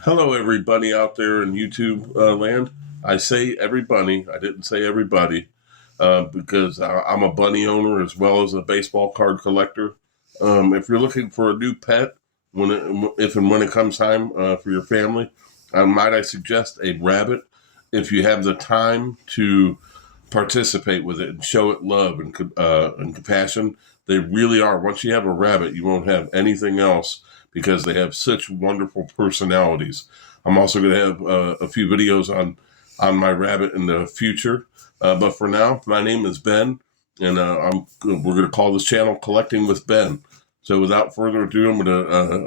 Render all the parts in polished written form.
Hello, everybody out there in YouTube land. I say everybody. I didn't say everybody because I'm a bunny owner as well as a baseball card collector. If you're looking for a new pet, if and when it comes time for your family, might I suggest a rabbit if you have the time to participate with it and show it love and compassion. They really are. Once you have a rabbit, you won't have anything else because they have such wonderful personalities. I'm also going to have a few videos on my rabbit in the future. But for now, my name is Ben, and we're going to call this channel Collecting with Ben. So without further ado,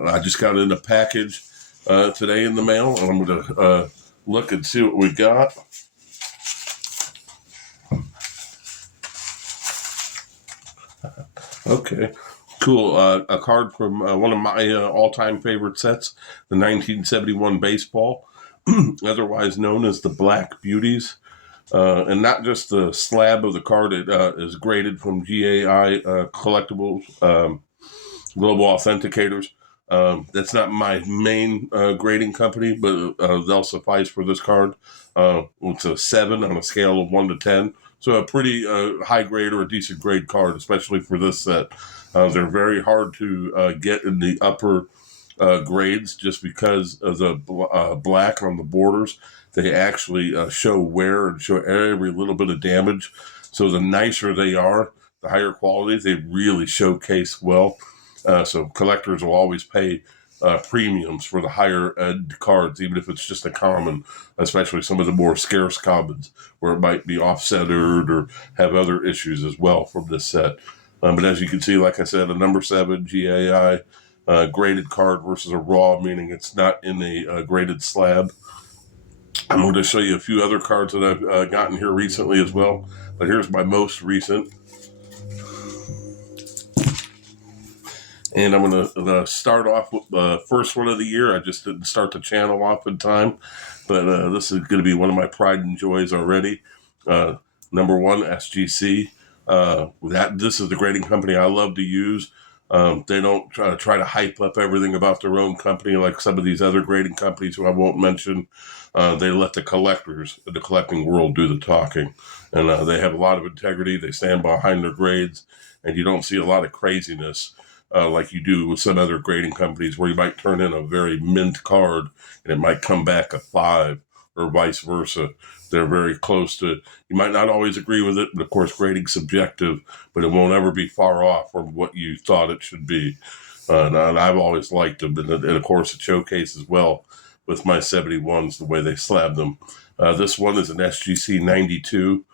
I just got in a package today in the mail, and I'm going to look and see what we got. Okay, cool. A card from one of my all-time favorite sets, the 1971 baseball, otherwise known as the Black Beauties. And not just the slab of the card, it is graded from GAI Collectibles, Global Authenticators. That's not my main grading company, but they'll suffice for this card. It's a 7 on a scale of 1 to 10. So a pretty high grade or a decent grade card, especially for this set. They're very hard to get in the upper grades just because of the black on the borders. They actually show wear and show every little bit of damage. So the nicer they are, the higher quality, they really showcase well. So collectors will always pay premiums for the higher end cards, even if it's just a common, especially some of the more scarce commons where it might be offsetted or have other issues as well from this set. But as you can see, like I said, a number 7 GAI graded card versus a raw, meaning it's not in a graded slab. I'm going to show you a few other cards that I've gotten here recently as well, but here's my most recent. And I'm going to start off with the first one of the year. I just didn't start the channel off in time, but this is going to be one of my pride and joys already. Number 1, SGC. This is the grading company I love to use. They don't try to hype up everything about their own company like some of these other grading companies who I won't mention. They let the collectors in the collecting world do the talking. And they have a lot of integrity. They stand behind their grades, and you don't see a lot of craziness like you do with some other grading companies where you might turn in a very mint card and it might come back a 5 or vice versa. They're very close to, you might not always agree with it, but of course grading's subjective, but it won't ever be far off from what you thought it should be. And I've always liked them, and of course it showcases well with my 71s, the way they slab them. This one is an SGC 92.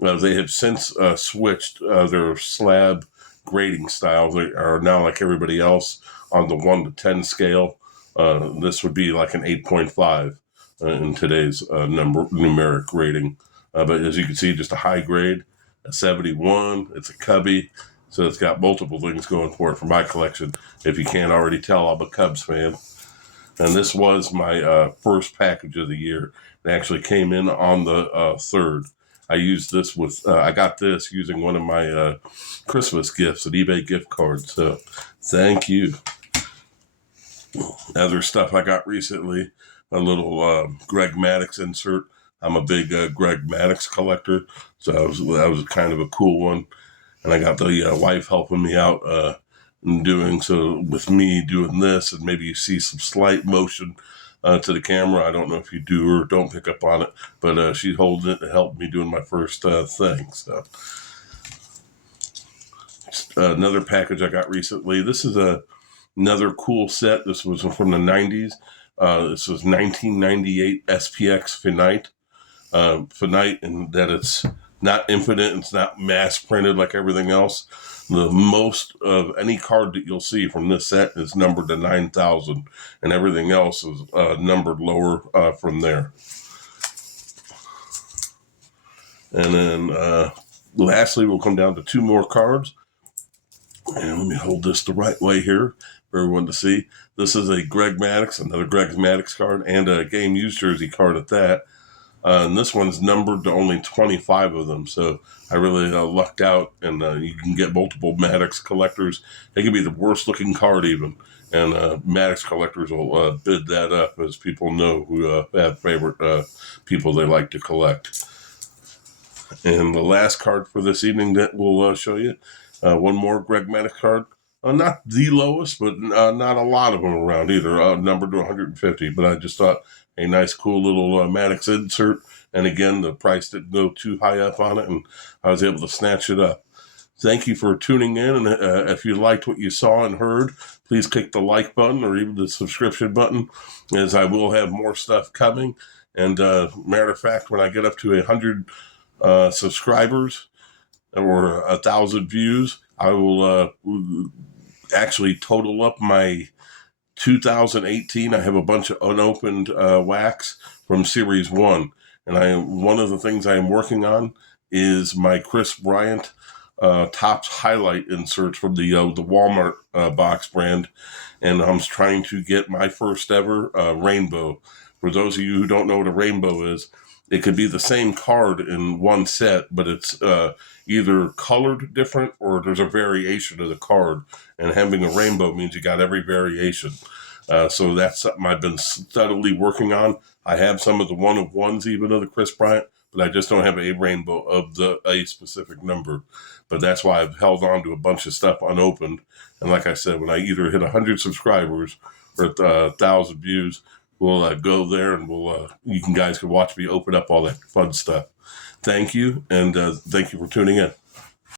They have since switched their slab grading style. They are now, like everybody else, on the 1 to 10 scale. This would be like an 8.5 in today's numeric rating. But as you can see, just a high grade, a 71. It's a Cubby, so it's got multiple things going for it for my collection. If you can't already tell, I'm a Cubs fan. And this was my first package of the year. It actually came in on the 3rd. I used this I got this using one of my Christmas gifts, an eBay gift card. So thank you. Other stuff I got recently, a little Greg Maddux insert. I'm a big Greg Maddux collector, so that was kind of a cool one. And I got the wife helping me out in doing so with me doing this, and maybe you see some slight motion to the camera. I don't know if you do or don't pick up on it, but she holds it and helped me doing my first thing. So another package I got recently. This is another cool set. This was from the 90s. This was 1998 SPX Finite. Finite in that it's not infinite, it's not mass printed like everything else. The most of any card that you'll see from this set is numbered to 9,000, and everything else is numbered lower from there. And then lastly, we'll come down to 2 more cards. And let me hold this the right way here for everyone to see. This is a Greg Maddux, another Greg Maddux card, and a game used jersey card at that. And this one's numbered to only 25 of them, so I really lucked out, and you can get multiple Maddux collectors. They can be the worst looking card even, and Maddox collectors will bid that up, as people know who have favorite people they like to collect. And the last card for this evening that we'll show you, one more Greg Maddox card. Not the lowest, but not a lot of them around either, numbered to 150. But I just thought a nice, cool little Maddox insert. And again, the price didn't go too high up on it, and I was able to snatch it up. Thank you for tuning in. And if you liked what you saw and heard, please click the like button or even the subscription button, as I will have more stuff coming. And matter of fact, when I get up to 100 subscribers or 1,000 views, I will actually total up my 2018. I have a bunch of unopened wax from Series 1. And one of the things I am working on is my Chris Bryant Topps highlight inserts from the Walmart box brand. And I'm trying to get my first ever rainbow. For those of you who don't know what a rainbow is, it could be the same card in one set, but it's either colored different or there's a variation of the card. And having a rainbow means you got every variation. So that's something I've been steadily working on. I have some of the one-of-ones even of the Chris Bryant, but I just don't have a rainbow of a specific number. But that's why I've held on to a bunch of stuff unopened. And like I said, when I either hit 100 subscribers or 1,000 views, we'll go there and you guys can watch me open up all that fun stuff. Thank you, and thank you for tuning in.